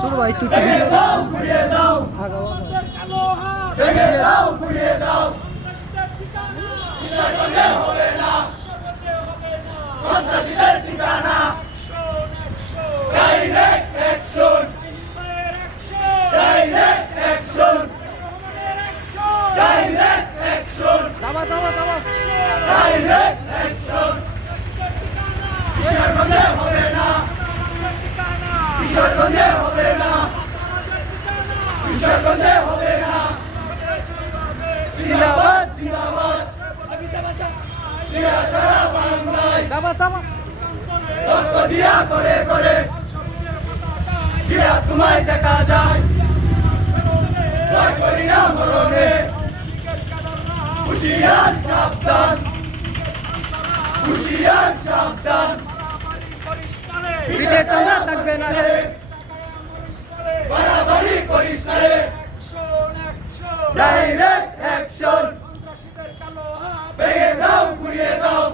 ছোট ভাই তুই দাও ঘুরিয়ে দাও। ভেঙে দাও ঘুরিয়ে দাও। হবে না সন্ত্রাসীদের ঠিকানা। Direct action direct action direct action দাবা দাবা দাবা ডাইরেক্ট অ্যাকশন সন্ত্রাসীদের ঠিকানা কিশোরগঞ্জে হবে না আমাদের ঠিকানা হবে না। আমাদের হবে না। জিন্দাবাদ জিন্দাবাদ। জিয়া জিয়া দেখা যায়। ভয় করি না মরণে। সাবধান। পিঠে চামড়া থাকবে না রে। বাড়াবাড়ি করিস ডাইরেক্ট অ্যাকশন ভেঙে দাও ঘুরিয়ে দাও।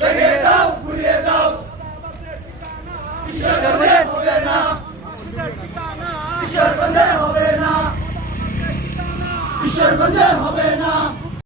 ভেঙে দাও ঘুরিয়ে দাও। কিশোরগঞ্জে হবে না। কিশোরগঞ্জে হবে না। কিশোরগঞ্জে হবে না।